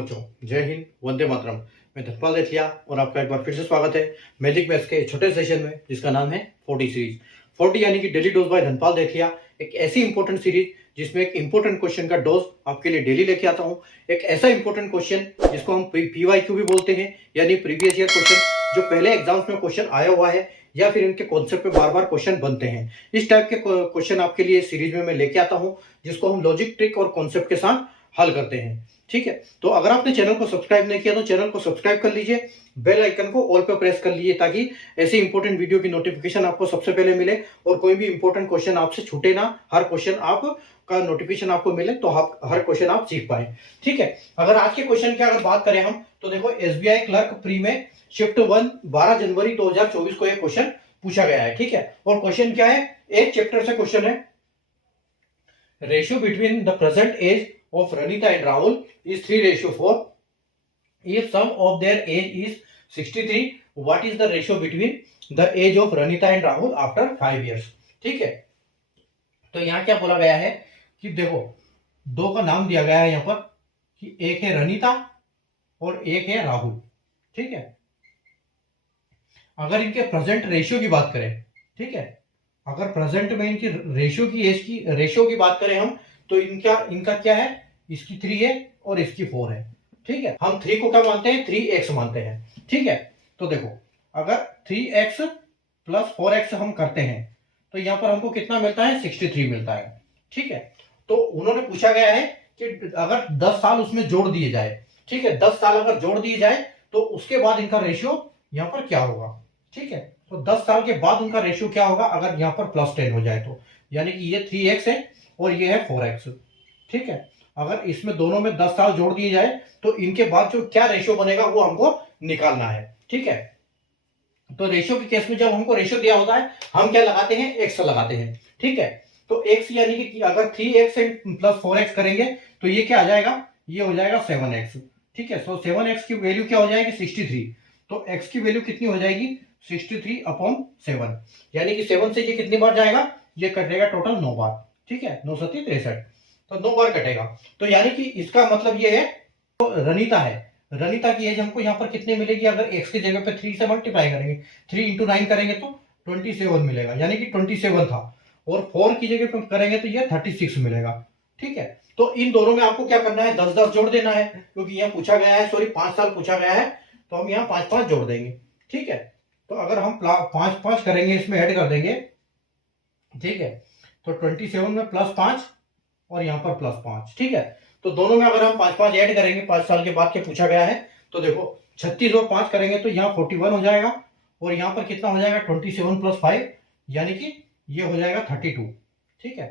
बच्चों, जय हिंद, वंदे मातरम। मैं धनपाल देथिया और आपका एक बार फिर से स्वागत है मैजिक मैथ्स के छोटे सेशन में जिसका नाम है 40 सीरीज। 40 यानी कि डेली डोज बाय धनपाल देथिया, एक ऐसी इंपॉर्टेंट सीरीज जिसमें एक इंपॉर्टेंट क्वेश्चन का डोज आपके लिए डेली लेके आता हूँ। एक ऐसा इंपॉर्टेंट क्वेश्चन जिसको हम PYQ भी बोलते हैं, यानी प्रीवियस ईयर क्वेश्चन, जो पहले एग्जाम्स में क्वेश्चन आया हुआ है या फिर इनके कॉन्सेप्ट पे बार बार क्वेश्चन बनते हैं। इस टाइप के क्वेश्चन आपके लिए सीरीज में मैं लेके आता हूँ, जिसको हम लॉजिक, ट्रिक और कॉन्सेप्ट के साथ हल करते हैं। ठीक है, तो अगर आपने चैनल को सब्सक्राइब नहीं किया तो चैनल को सब्सक्राइब कर लीजिए, बेल आइकन को ऑल पे प्रेस कर लीजिए ताकि ऐसे इंपॉर्टेंट वीडियो की नोटिफिकेशन आपको सबसे पहले मिले और कोई भी इंपॉर्टेंट क्वेश्चन आपसे छूटे ना, हर क्वेश्चन का नोटिफिकेशन आपको मिले तो हर क्वेश्चन आप सीख पाए। ठीक है, अगर आज के क्वेश्चन की अगर बात करें हम तो देखो, SBI क्लर्क प्री में शिफ्ट 1 12 जनवरी 2024 को एक क्वेश्चन पूछा गया है। ठीक है, और क्वेश्चन क्या है, एक चैप्टर से क्वेश्चन है, ratio between the present age of Ranita and Rahul is 3:4. If sum of their age is 63, what is the ratio between the age of Ranita and Rahul after 5 years? ठीक है, तो यहाँ क्या बोला गया है कि देखो, दो का नाम दिया गया है यहाँ पर कि एक है रनीता और एक है राहुल। ठीक है, अगर इनके प्रेजेंट रेशियो की बात करें, ठीक है, अगर प्रेजेंट में इनकी रेशियो की बात करें हम तो इनका क्या है, इसकी 3 है और इसकी 4 है। ठीक है, हम 3 को क्या मानते हैं, 3x मानते हैं। ठीक है, तो देखो, अगर 3x प्लस 4x हम करते हैं तो यहां पर हमको कितना मिलता है, 63 मिलता है। ठीक है, तो उन्होंने पूछा गया है कि अगर 10 साल उसमें जोड़ दिए जाए, ठीक है, 10 साल अगर जोड़ दिए जाए तो उसके बाद इनका रेशियो यहां पर क्या होगा। ठीक है, तो 10 साल के बाद उनका रेशियो क्या होगा अगर यहां पर +10 हो जाए तो, यानी कि ये 3x है और ये है 4x। ठीक है, अगर इसमें दोनों में 10 साल जोड़ दिए जाए तो इनके बाद जो क्या रेशियो बनेगा वो हमको निकालना है। ठीक है, तो रेशियो के केस में जब हमको रेशियो दिया होता है हम क्या लगाते हैं, x लगाते हैं। ठीक है, तो x यानी कि अगर 3x प्लस 4x करेंगे तो ये क्या आ जाएगा, ये हो जाएगा 7x। ठीक है, तो 7x की वैल्यू क्या हो जाएगी, 63। तो x की वैल्यू कितनी हो जाएगी, 63/7, यानी कि 7 से ये कितनी बार जाएगा, ये कटेगा टोटल 9 बार। ठीक है, 9 7 63, तो 9 बार कटेगा। तो यानी कि इसका मतलब ये है, तो रनीता है, रनीता की एज हमको यहाँ पर कितने मिलेगी, अगर x की जगह पे 3 से मल्टीप्लाई करेंगे, 3 × 9 करेंगे तो 27 मिलेगा, यानी कि 27 था, और 4 की जगह पे करेंगे तो ये 36 मिलेगा। ठीक है, तो इन दोनों में आपको क्या करना है, 10-10 जोड़ देना है, क्योंकि यहाँ पूछा गया है, सॉरी 5 साल पूछा गया है, तो हम यहाँ 5-5 जोड़ देंगे। ठीक है, तो अगर हम 5-5 करेंगे, इसमें ऐड कर देंगे। ठीक है, तो 27 में +5 और यहाँ पर +5। ठीक है, तो दोनों में अगर हम 5-5 ऐड करेंगे, 5 साल के बाद के पूछा गया है, तो देखो 36 और 5 करेंगे तो यहाँ 41 हो जाएगा, और यहाँ पर कितना हो जाएगा, 27 + 5, यानी कि ये हो जाएगा 32। ठीक है,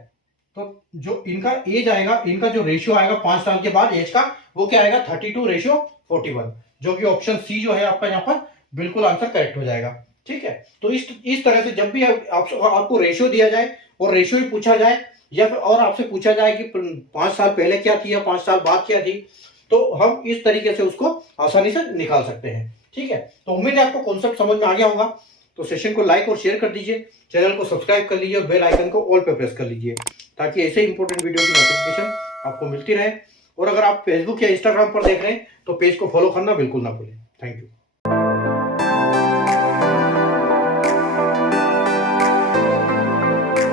तो जो इनका एज आएगा, इनका जो रेशियो आएगा 5 साल के बाद एज का, वो क्या आएगा, 32:41, जो कि ऑप्शन सी जो है आपका यहाँ पर बिल्कुल आंसर करेक्ट हो जाएगा। ठीक है, तो इस तरह से जब भी आपको रेशियो दिया जाए और रेशियो ही पूछा जाए, या फिर और आपसे पूछा जाए कि 5 साल पहले क्या थी या 5 साल बाद क्या थी, तो हम इस तरीके से उसको आसानी से निकाल सकते हैं। ठीक है, तो उम्मीद है आपको कॉन्सेप्ट समझ में आ गया होगा। तो सेशन को लाइक और शेयर कर दीजिए, चैनल को सब्सक्राइब कर लीजिए और बेल आइकन को ऑल पे प्रेस कर लीजिए ताकि ऐसे इंपॉर्टेंट वीडियो की नोटिफिकेशन आपको मिलती रहे। और अगर आप फेसबुक या इंस्टाग्राम पर देख रहे हैं तो पेज को फॉलो करना बिल्कुल ना भूलें। Thank you.